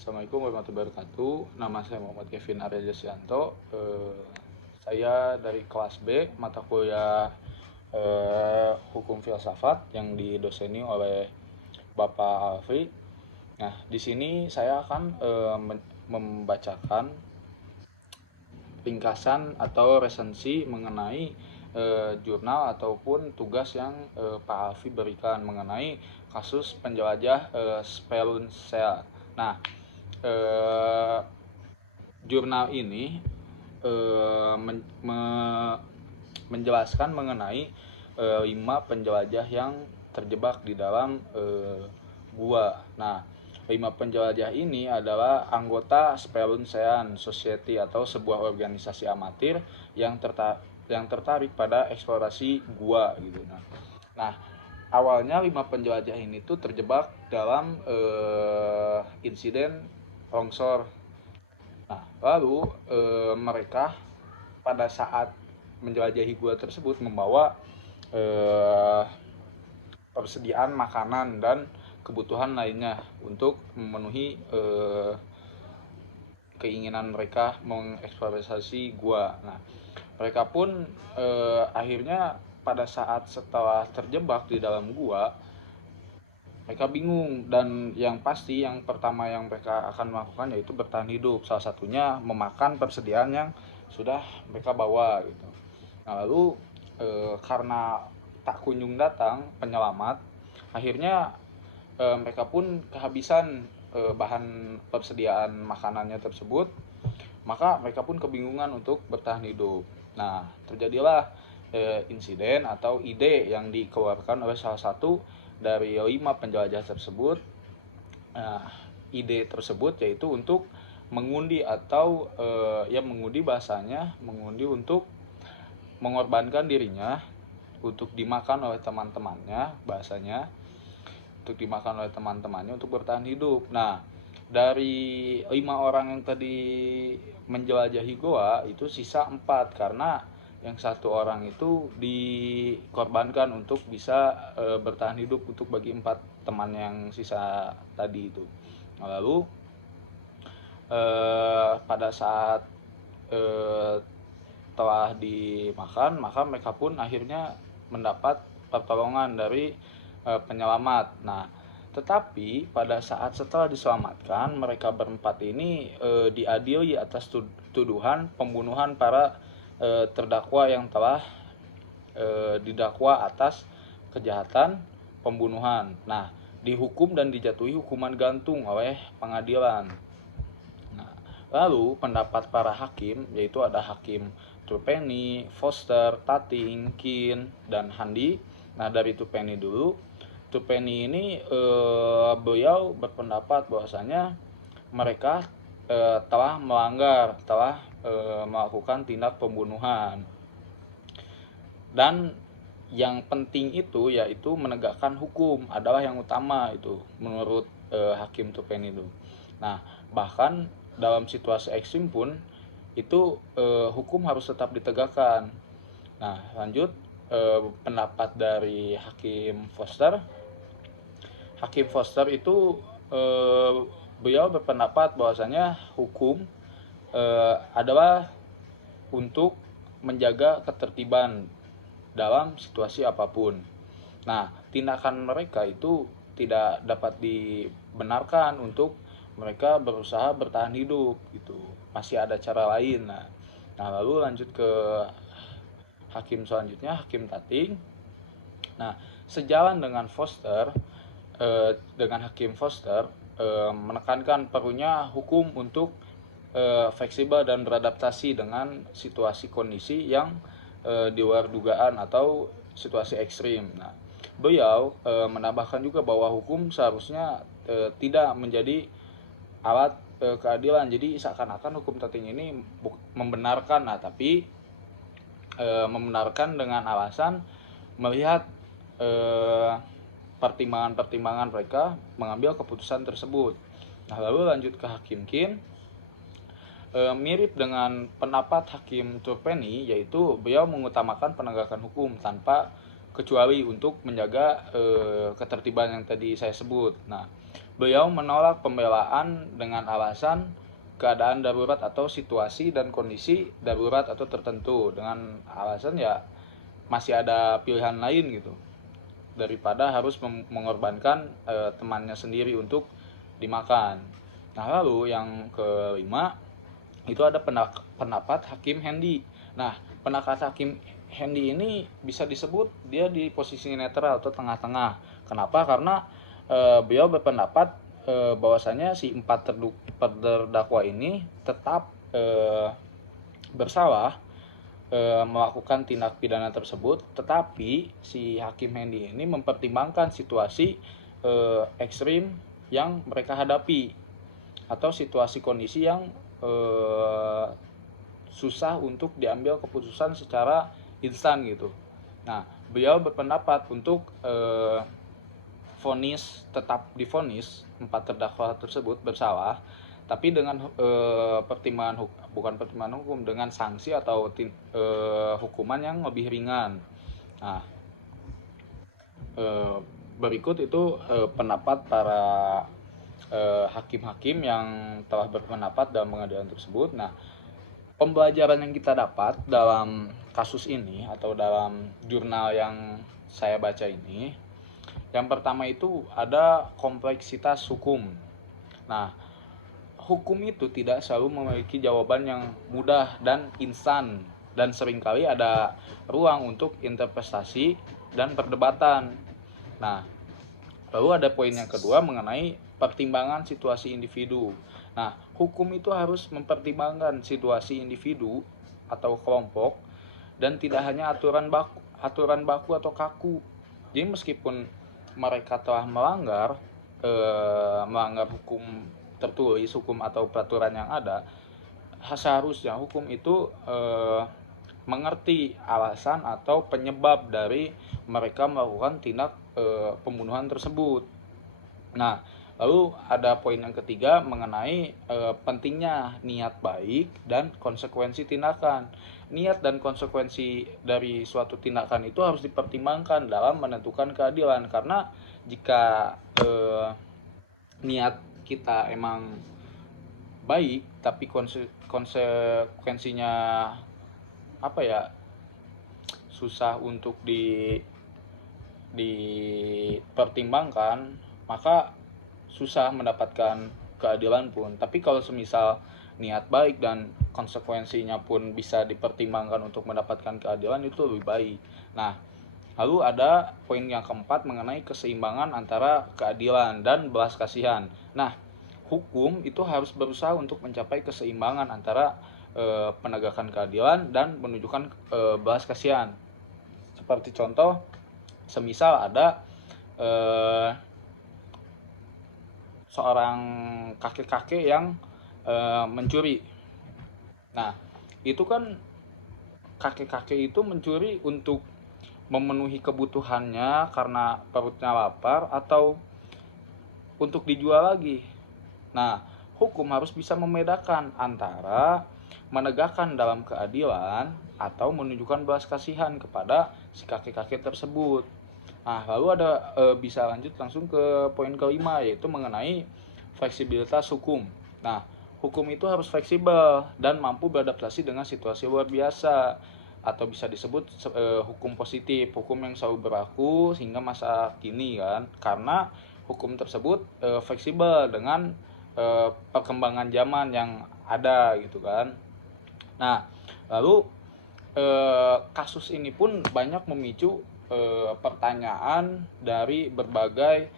Assalamualaikum warahmatullahi wabarakatuh. Nama saya Muhammad Kevin Arya Jasianto. Saya dari kelas B, mata kuliah Hukum Filsafat yang didoseni oleh Bapak Alfi. Nah, di sini saya akan membacakan ringkasan atau resensi mengenai jurnal ataupun tugas yang Pak Alfi berikan mengenai kasus penjelajah Spelunzea. Nah, jurnal ini menjelaskan mengenai 5 penjelajah yang terjebak di dalam gua. Nah, 5 penjelajah ini adalah anggota Spelunzean Society atau sebuah organisasi amatir yang tertarik pada eksplorasi gua gitu. Nah, awalnya 5 penjelajah ini tuh terjebak dalam insiden longsor. Nah, lalu mereka pada saat menjelajahi gua tersebut membawa persediaan makanan dan kebutuhan lainnya untuk memenuhi keinginan mereka mengeksplorasi gua. Nah, mereka pun akhirnya pada saat setelah terjebak di dalam gua, mereka bingung, dan yang pasti yang pertama yang mereka akan melakukan yaitu bertahan hidup. Salah satunya memakan persediaan yang sudah mereka bawa gitu. Nah, lalu karena tak kunjung datang penyelamat, akhirnya mereka pun kehabisan bahan persediaan makanannya tersebut, maka mereka pun kebingungan untuk bertahan hidup. Nah, terjadilah insiden atau ide yang dikeluarkan oleh salah satu dari 5 penjelajah tersebut. Nah, ide tersebut yaitu untuk mengundi atau mengundi, bahasanya mengundi untuk mengorbankan dirinya untuk dimakan oleh teman-temannya, bahasanya untuk dimakan oleh teman-temannya untuk bertahan hidup. Nah, dari 5 orang yang tadi menjelajahi goa itu sisa 4 karena yang 1 orang itu dikorbankan untuk bisa bertahan hidup untuk bagi 4 teman yang sisa tadi itu. Nah, lalu pada saat telah dimakan, maka mereka pun akhirnya mendapat pertolongan dari penyelamat. Nah, tetapi pada saat setelah diselamatkan, mereka berempat ini diadili atas tuduhan pembunuhan para terdakwa yang telah didakwa atas kejahatan pembunuhan. Nah, dihukum dan dijatuhi hukuman gantung oleh pengadilan. Nah, lalu pendapat para hakim, yaitu ada hakim Tupeni, Foster, Tating, Kin, dan Handi. Nah, dari Tupeni dulu. Tupeni ini beliau berpendapat bahwasanya mereka telah melakukan tindak pembunuhan. Dan yang penting itu yaitu menegakkan hukum adalah yang utama itu menurut Hakim Tupeni itu. Nah, bahkan dalam situasi ekstrim pun itu hukum harus tetap ditegakkan. Nah, lanjut pendapat dari Hakim Foster. Hakim Foster itu beliau berpendapat bahwasanya hukum adalah untuk menjaga ketertiban dalam situasi apapun. Nah, tindakan mereka itu tidak dapat dibenarkan untuk mereka berusaha bertahan hidup gitu. Masih ada cara lain. Nah, lalu lanjut ke hakim selanjutnya, Hakim Tating. Nah, sejalan dengan Hakim Foster menekankan perlunya hukum untuk fleksibel dan beradaptasi dengan situasi kondisi yang di luar dugaan atau situasi ekstrim. Nah, beliau menambahkan juga bahwa hukum seharusnya tidak menjadi alat keadilan. Jadi seakan-akan hukum Tating ini membenarkan, tapi membenarkan dengan alasan melihat pertimbangan-pertimbangan mereka mengambil keputusan tersebut. Nah, lalu lanjut ke Hakim Kin. Mirip dengan pendapat Hakim Turpeni, yaitu beliau mengutamakan penegakan hukum tanpa kecuali untuk menjaga ketertiban yang tadi saya sebut. Nah, beliau menolak pembelaan dengan alasan keadaan darurat atau situasi dan kondisi darurat atau tertentu, dengan alasan ya masih ada pilihan lain gitu daripada harus mengorbankan temannya sendiri untuk dimakan. Nah, lalu yang kelima itu ada pendapat Hakim Hendy. Nah, pendapat Hakim Hendy ini bisa disebut dia di posisi netral atau tengah-tengah. Kenapa? Karena beliau berpendapat bahwasanya si empat terdakwa ini tetap bersalah melakukan tindak pidana tersebut, tetapi si Hakim Hendy ini mempertimbangkan situasi ekstrim yang mereka hadapi atau situasi kondisi yang susah untuk diambil keputusan secara instan gitu. Nah, beliau berpendapat untuk vonis tetap divonis empat terdakwa tersebut bersalah, tapi dengan pertimbangan bukan pertimbangan hukum, dengan sanksi atau hukuman yang lebih ringan. Nah, berikut itu pendapat para hakim-hakim yang telah berpendapat dalam pengadilan tersebut. Nah, pembelajaran yang kita dapat dalam kasus ini atau dalam jurnal yang saya baca ini, yang pertama itu ada kompleksitas hukum. Nah, hukum itu tidak selalu memiliki jawaban yang mudah dan instan, dan seringkali ada ruang untuk interpretasi dan perdebatan. Nah, lalu ada poin yang kedua mengenai pertimbangan situasi individu. Nah, hukum itu harus mempertimbangkan situasi individu atau kelompok dan tidak hanya aturan baku atau kaku. Jadi meskipun mereka telah melanggar hukum tertulis, hukum atau peraturan yang ada, seharusnya hukum itu mengerti alasan atau penyebab dari mereka melakukan tindak pembunuhan tersebut. Nah, lalu ada poin yang ketiga mengenai pentingnya niat baik dan konsekuensi tindakan. Niat dan konsekuensi dari suatu tindakan itu harus dipertimbangkan dalam menentukan keadilan, karena jika niat kita emang baik tapi konsekuensinya susah untuk dipertimbangkan, maka susah mendapatkan keadilan pun. Tapi kalau semisal niat baik dan konsekuensinya pun bisa dipertimbangkan untuk mendapatkan keadilan, itu lebih baik. Nah, lalu ada poin yang keempat mengenai keseimbangan antara keadilan dan belas kasihan. Nah, hukum itu harus berusaha untuk mencapai keseimbangan antara penegakan keadilan dan menunjukkan belas kasihan. Seperti contoh, semisal ada seorang kakek-kakek yang mencuri. Nah, itu kan kakek-kakek itu mencuri untuk memenuhi kebutuhannya karena perutnya lapar atau untuk dijual lagi. Nah, hukum harus bisa membedakan antara menegakkan dalam keadilan atau menunjukkan belas kasihan kepada si kakek-kakek tersebut. Nah, lalu ada bisa lanjut langsung ke poin kelima, yaitu mengenai fleksibilitas hukum. Nah, hukum itu harus fleksibel dan mampu beradaptasi dengan situasi luar biasa, atau bisa disebut hukum positif, hukum yang selalu berlaku hingga masa kini kan, karena hukum tersebut fleksibel dengan perkembangan zaman yang ada gitu kan. Nah, lalu kasus ini pun banyak memicu pertanyaan dari berbagai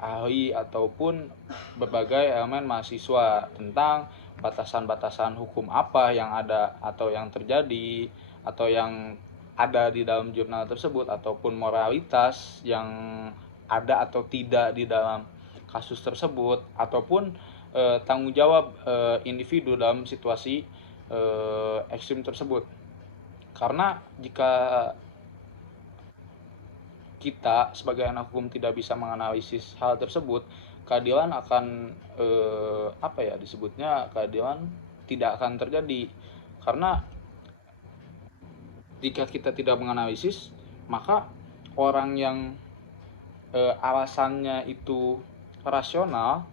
ahli ataupun berbagai elemen mahasiswa tentang batasan-batasan hukum apa yang ada atau yang terjadi atau yang ada di dalam jurnal tersebut, ataupun moralitas yang ada atau tidak di dalam kasus tersebut, ataupun tanggung jawab individu dalam situasi ekstrim tersebut. Karena jika kita sebagai anak hukum tidak bisa menganalisis hal tersebut, keadilan akan disebutnya keadilan tidak akan terjadi. Karena jika kita tidak menganalisis, maka orang yang alasannya itu rasional,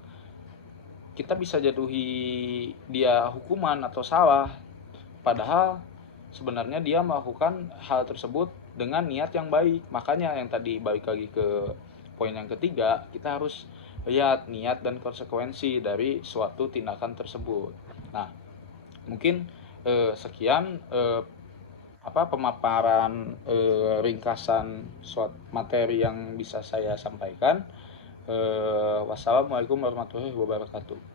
kita bisa jatuhi dia hukuman atau salah, padahal sebenarnya dia melakukan hal tersebut dengan niat yang baik. Makanya yang tadi balik lagi ke poin yang ketiga, kita harus lihat niat dan konsekuensi dari suatu tindakan tersebut. Nah, mungkin sekian pemaparan ringkasan suatu materi yang bisa saya sampaikan. Wassalamualaikum warahmatullahi wabarakatuh.